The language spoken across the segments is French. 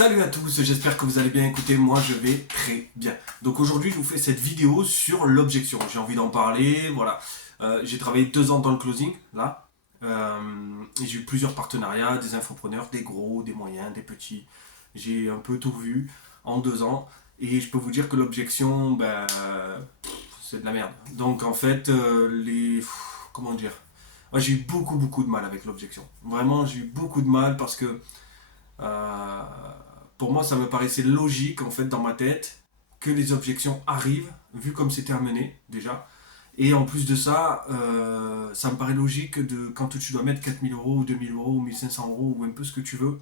Salut à tous, j'espère que vous allez bien. Écoutez, moi je vais très bien. Donc aujourd'hui je vous fais cette vidéo sur l'objection. J'ai envie d'en parler, voilà. J'ai travaillé 2 ans dans le closing, là. Et j'ai eu plusieurs partenariats, des infopreneurs, des gros, des moyens, des petits. J'ai un peu tout vu en 2 ans. Et je peux vous dire que l'objection, c'est de la merde. Donc en fait, comment dire? Moi j'ai eu beaucoup de mal avec l'objection. Vraiment, j'ai eu beaucoup de mal parce que euh, pour moi, ça me paraissait logique, en fait, dans ma tête, que les objections arrivent, vu comme c'était amené, déjà. Et en plus de ça, ça me paraît logique de quand tu dois mettre 4 000 € ou 2 000 € ou 1 500 € ou un peu ce que tu veux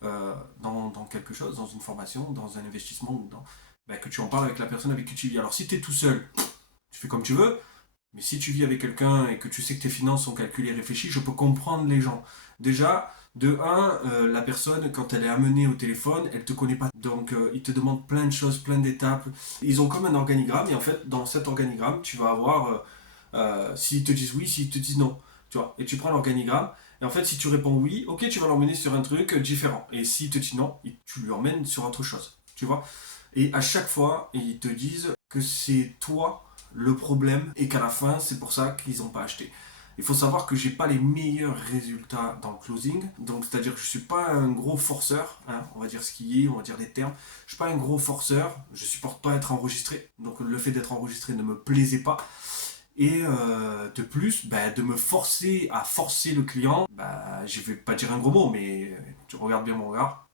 dans quelque chose, dans une formation, dans un investissement, que tu en parles avec la personne avec qui tu vis. Alors si tu es tout seul, tu fais comme tu veux, mais si tu vis avec quelqu'un et que tu sais que tes finances sont calculées et réfléchies, je peux comprendre les gens. Déjà, de un, la personne, quand elle est amenée au téléphone, elle te connaît pas. Donc, ils te demandent plein de choses, plein d'étapes. Ils ont comme un organigramme, et en fait, dans cet organigramme, tu vas avoir s'ils te disent oui, s'ils te disent non. Tu vois, et tu prends l'organigramme, et en fait, si tu réponds oui, ok, tu vas l'emmener sur un truc différent. Et s'il te dit non, tu lui emmènes sur autre chose. Tu vois. Et à chaque fois, ils te disent que c'est toi le problème et qu'à la fin, c'est pour ça qu'ils n'ont pas acheté. Il faut savoir que j'ai pas les meilleurs résultats dans le closing, donc c'est-à-dire que je suis pas un gros forceur, hein, on va dire ce qui est, on va dire les termes. Je suis pas un gros forceur, je supporte pas être enregistré, donc le fait d'être enregistré ne me plaisait pas. Et de plus, de me forcer à forcer le client, je vais pas dire un gros mot, mais tu regardes bien mon regard,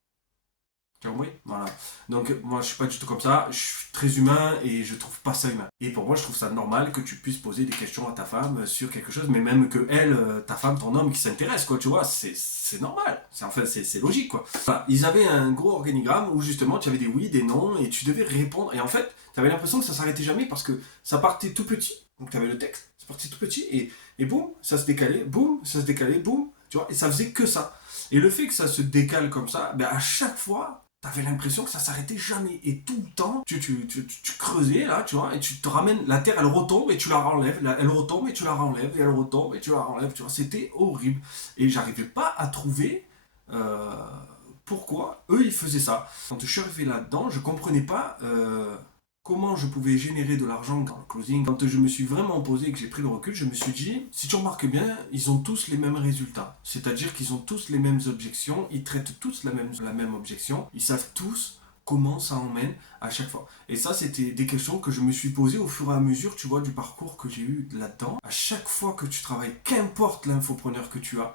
tu as compris? Voilà. Donc moi je suis pas du tout comme ça, je suis très humain et je trouve pas ça humain. Et pour moi je trouve ça normal que tu puisses poser des questions à ta femme sur quelque chose, mais même que elle, ta femme, ton homme qui s'intéresse, quoi, tu vois, c'est normal. C'est logique, quoi. Voilà. Ils avaient un gros organigramme où justement tu avais des oui, des non, et tu devais répondre. Et en fait, tu avais l'impression que ça s'arrêtait jamais parce que ça partait tout petit, donc tu avais le texte, ça partait tout petit, et boum, ça se décalait, boum, ça se décalait, boum, tu vois, et ça faisait que ça. Et le fait que ça se décale comme ça, à chaque fois, t'avais l'impression que ça s'arrêtait jamais. Et tout le temps, tu creusais là, tu vois, et tu te ramènes, la terre elle retombe et tu la renlèves, elle retombe et tu la renlèves, et elle retombe et tu la renlèves, tu vois, c'était horrible. Et j'arrivais pas à trouver euh, pourquoi eux ils faisaient ça. Quand je suis arrivé là-dedans, je comprenais pas comment je pouvais générer de l'argent dans le closing. Quand je me suis vraiment posé et que j'ai pris le recul, je me suis dit, si tu remarques bien, ils ont tous les mêmes résultats. C'est-à-dire qu'ils ont tous les mêmes objections, ils traitent tous la même objection, ils savent tous comment ça emmène à chaque fois. Et ça, c'était des questions que je me suis posées au fur et à mesure, tu vois, du parcours que j'ai eu là-dedans. À chaque fois que tu travailles, qu'importe l'infopreneur que tu as,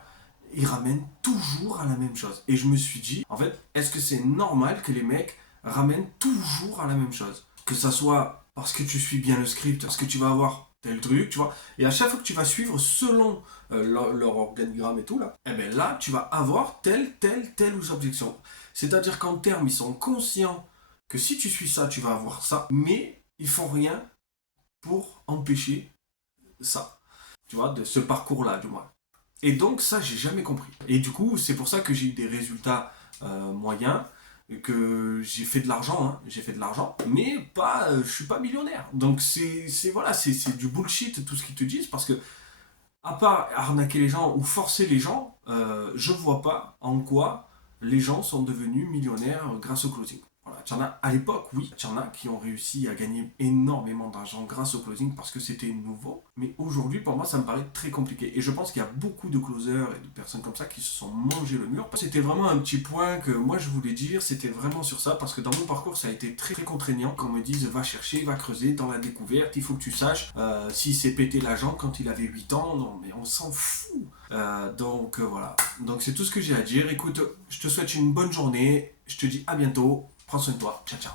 il ramène toujours à la même chose. Et je me suis dit, en fait, est-ce que c'est normal que les mecs ramènent toujours à la même chose? Que ça soit parce que tu suis bien le script, parce que tu vas avoir tel truc, tu vois. Et à chaque fois que tu vas suivre selon leur organigramme et tout, là, eh bien là, tu vas avoir telle objection. C'est-à-dire qu'en termes, ils sont conscients que si tu suis ça, tu vas avoir ça, mais ils font rien pour empêcher ça. Tu vois, de ce parcours-là, du moins. Et donc ça, j'ai jamais compris. Et du coup, c'est pour ça que j'ai eu des résultats moyens, que j'ai fait de l'argent, hein. J'ai fait de l'argent, mais pas, je suis pas millionnaire. Donc voilà, c'est du bullshit tout ce qu'ils te disent, parce que à part arnaquer les gens ou forcer les gens, je vois pas en quoi les gens sont devenus millionnaires grâce au closing. Voilà, tu en as, à l'époque, oui, tu en as qui ont réussi à gagner énormément d'argent grâce au closing parce que c'était nouveau. Mais aujourd'hui, pour moi, ça me paraît très compliqué. Et je pense qu'il y a beaucoup de closers et de personnes comme ça qui se sont mangé le mur. C'était vraiment un petit point que moi je voulais dire, c'était vraiment sur ça parce que dans mon parcours, ça a été très contraignant. Qu'on me dise, va chercher, va creuser dans la découverte, il faut que tu saches s'il s'est pété la jambe quand il avait 8 ans. Non, mais on s'en fout. Voilà. Donc c'est tout ce que j'ai à dire. Écoute, je te souhaite une bonne journée. Je te dis à bientôt. Prends soin de toi. Ciao, ciao.